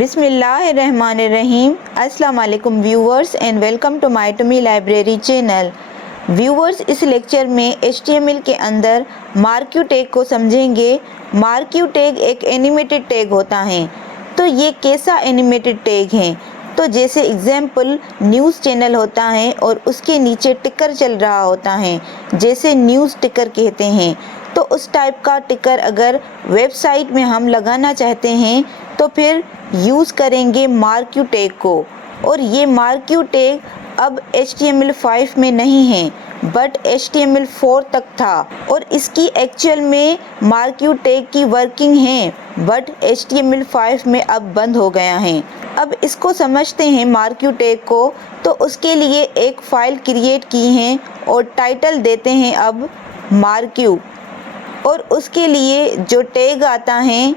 बिस्मिल्लाहिर्रहमानिर्रहीम। अस्सलाम वालेकुम viewers and welcome to my tummy library channel. Viewers, इस लेक्चर में HTML के अंदर मार्क्यू टैग को समझेंगे। मार्क्यू टैग एक एनिमेटेड टैग होता है। तो ये कैसा एनिमेटेड टैग है? तो जैसे एग्जाम्पल न्यूज़ चैनल होता है और उसके नीचे टिकर चल रहा होता है, जैसे न्यूज़ टिकर कहते हैं। तो उस टाइप का टिकर अगर वेबसाइट में हम लगाना चाहते हैं तो फिर यूज़ करेंगे मार्क्यू टैग को। और ये मार्क्यू टैग अब HTML5 में नहीं है बट HTML4 तक था, और इसकी एक्चुअल में मार्क्यू टैग की वर्किंग है बट HTML5 में अब बंद हो गया है। अब इसको समझते हैं मार्क्यू टैग को। तो उसके लिए एक फ़ाइल क्रिएट की है और टाइटल देते हैं अब मार्क्यू, और उसके लिए जो टैग आता है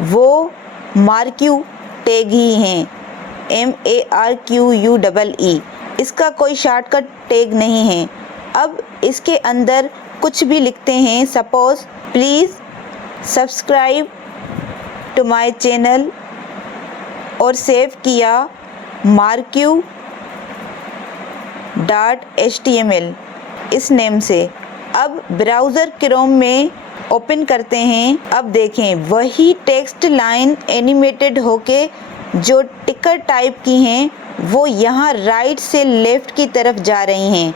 वो मार्क्यू टैग ही है, MARQUE। इसका कोई शॉर्टकट टैग नहीं है। अब इसके अंदर कुछ भी लिखते हैं, suppose please subscribe to my channel, और सेव किया marquew.html इस नेम से। अब ब्राउज़र क्रोम में ओपन करते हैं। अब देखें वही टेक्स्ट लाइन एनिमेटेड होके जो टिकर टाइप की हैं वो यहाँ राइट से लेफ़्ट की तरफ जा रही हैं।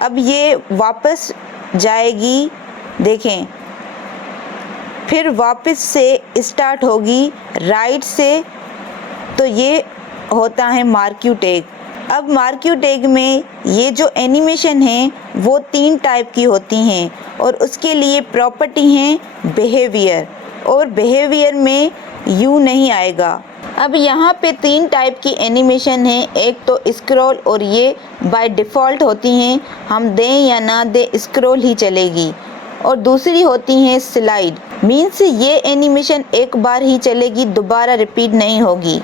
अब ये वापस जाएगी, देखें, फिर वापस से स्टार्ट होगी राइट से। तो ये होता है मार्क्यू टैग। अब मार्क्यू टैग में ये जो एनिमेशन है वो 3 टाइप की होती हैं, और उसके लिए प्रॉपर्टी हैं बिहेवियर, और बिहेवियर में यू नहीं आएगा। अब यहाँ पे 3 टाइप की एनिमेशन है। एक तो स्क्रॉल, और ये बाय डिफ़ॉल्ट होती हैं, हम दें या ना दें स्क्रॉल ही चलेगी। और दूसरी होती हैं स्लाइड, मीन्स ये एनिमेशन एक बार ही चलेगी, दोबारा रिपीट नहीं होगी।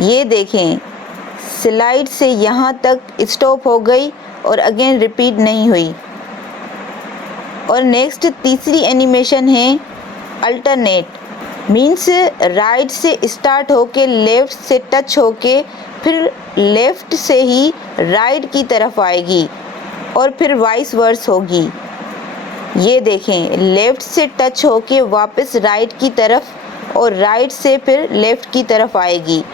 ये देखें स्लाइड से यहाँ तक स्टॉप हो गई और अगेन रिपीट नहीं हुई। और नेक्स्ट तीसरी एनिमेशन है अल्टरनेट, मीन्स राइट से स्टार्ट होके लेफ़्ट से टच होके फिर लेफ़्ट से ही राइट की तरफ आएगी, और फिर वाइस वर्स होगी। ये देखें लेफ़्ट से टच होके वापस राइट की तरफ, और राइट से फिर लेफ़्ट की तरफ आएगी।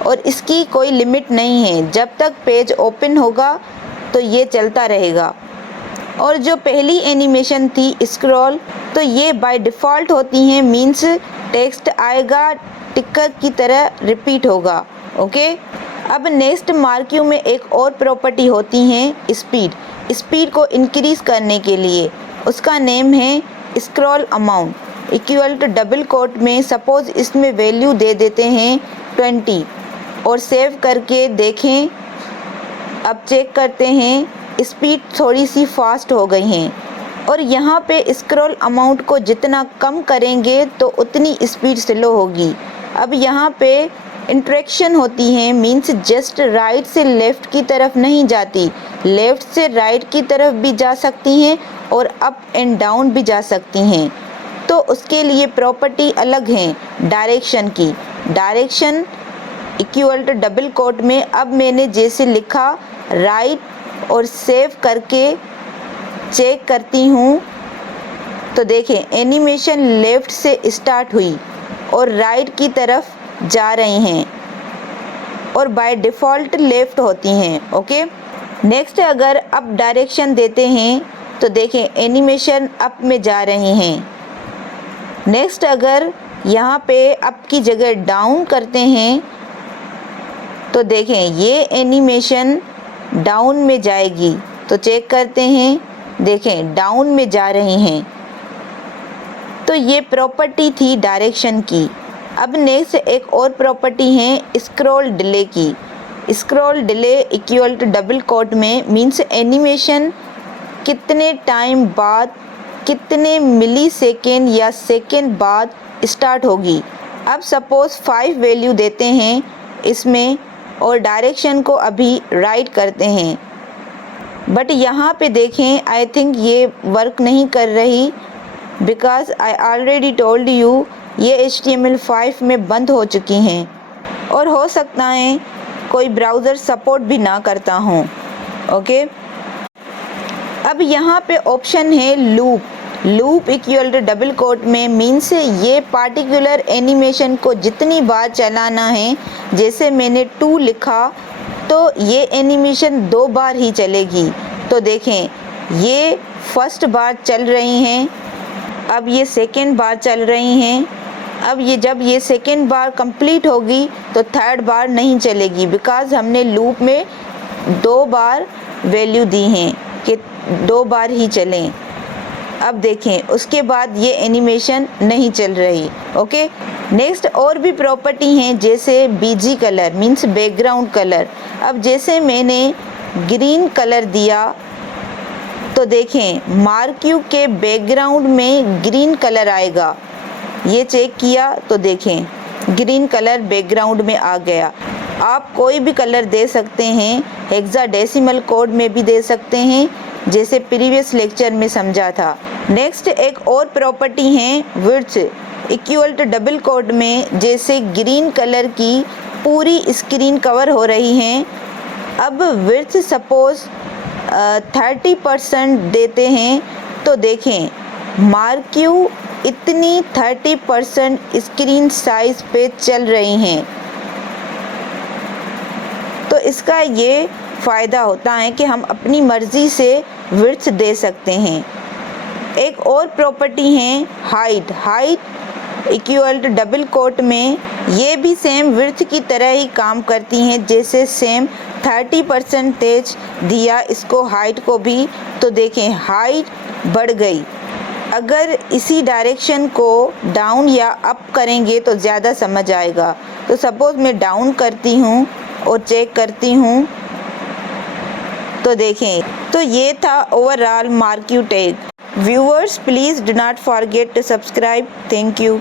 और इसकी कोई लिमिट नहीं है, जब तक पेज ओपन होगा तो ये चलता रहेगा। और जो पहली एनिमेशन थी स्क्रॉल, तो ये बाय डिफ़ॉल्ट होती हैं, मीन्स टेक्स्ट आएगा टिकर की तरह रिपीट होगा। ओके। अब नेक्स्ट मार्क्यू में एक और प्रॉपर्टी होती हैं स्पीड। स्पीड को इंक्रीज़ करने के लिए उसका नेम है scroll amount equal to double quote में सपोज़ इसमें वैल्यू दे देते हैं 20, और सेव करके देखें। अब चेक करते हैं स्पीड थोड़ी सी फास्ट हो गई हैं, और यहाँ पे स्क्रॉल अमाउंट को जितना कम करेंगे तो उतनी स्पीड स्लो होगी। अब यहाँ पे इंट्रैक्शन होती है, मीन्स जस्ट राइट से लेफ़्ट की तरफ नहीं जाती, लेफ़्ट से राइट की तरफ भी जा सकती हैं और अप एंड डाउन भी जा सकती हैं। तो उसके लिए प्रॉपर्टी अलग है डायरेक्शन की। Direction equal to double quote में अब मैंने जैसे लिखा राइट, और सेव करके चेक करती हूँ तो देखें एनिमेशन लेफ़्ट से स्टार्ट हुई और राइट की तरफ जा रही हैं, और बाय डिफ़ॉल्ट लेफ़्ट होती हैं। ओके। नेक्स्ट अगर अप डायरेक्शन देते हैं तो देखें एनिमेशन अप में जा रही हैं। नेक्स्ट अगर यहाँ पे अप की जगह डाउन करते हैं तो देखें ये एनिमेशन डाउन में जाएगी। तो चेक करते हैं, देखें डाउन में जा रही हैं। तो ये प्रॉपर्टी थी डायरेक्शन की। अब नेक्स्ट एक और प्रॉपर्टी है स्क्रॉल डिले की। Scroll delay equal to double quote में मीन्स एनिमेशन कितने टाइम बाद, कितने मिली सेकेंड या सेकेंड बाद स्टार्ट होगी। अब सपोज़ 5 वैल्यू देते हैं इसमें, और डायरेक्शन को अभी राइट करते हैं, बट यहाँ पे देखें आई थिंक ये वर्क नहीं कर रही। Because I already told you ये HTML5 में बंद हो चुकी हैं और हो सकता है कोई ब्राउज़र सपोर्ट भी ना करता हो। ओके, अब यहाँ पे ऑप्शन है loop equal to double quote में मीन्स ये पार्टिकुलर एनिमेशन को जितनी बार चलाना है, जैसे मैंने 2 लिखा तो ये एनिमेशन 2 बार ही चलेगी। तो देखें ये फर्स्ट बार चल रही हैं, अब ये सेकेंड बार चल रही हैं। अब ये जब ये सेकेंड बार कंप्लीट होगी तो थर्ड बार नहीं चलेगी, बिकॉज हमने लूप में 2 बार वैल्यू दी हैं कि 2 बार ही चलें। अब देखें उसके बाद ये एनिमेशन नहीं चल रही। ओके, नेक्स्ट और भी प्रॉपर्टी हैं जैसे BG colour means background colour. अब जैसे मैंने ग्रीन कलर दिया तो देखें मार्क्यू के बैकग्राउंड में ग्रीन कलर आएगा। ये चेक किया तो देखें ग्रीन कलर बैकग्राउंड में आ गया। आप कोई भी कलर दे सकते हैं, हेक्साडेसिमल कोड में भी दे सकते हैं जैसे प्रीवियस लेक्चर में समझा था। नेक्स्ट एक और प्रॉपर्टी है width equal to double code में, जैसे ग्रीन कलर की पूरी स्क्रीन कवर हो रही है। अब विड्थ सपोज 30% देते हैं तो देखें मार्क्यू इतनी 30% स्क्रीन साइज पे चल रही हैं। तो इसका ये फ़ायदा होता है कि हम अपनी मर्ज़ी से विड्थ दे सकते हैं। एक और प्रॉपर्टी है height equal to double quote में, ये भी सेम विड्थ की तरह ही काम करती हैं। जैसे सेम 30% दिया इसको हाइट को भी तो देखें हाइट बढ़ गई। अगर इसी डायरेक्शन को डाउन या अप करेंगे तो ज़्यादा समझ आएगा। तो सपोज़ मैं डाउन करती हूँ और चेक करती हूँ तो देखें, तो ये था overall marquee tag. Viewers please do not forget to subscribe. Thank you.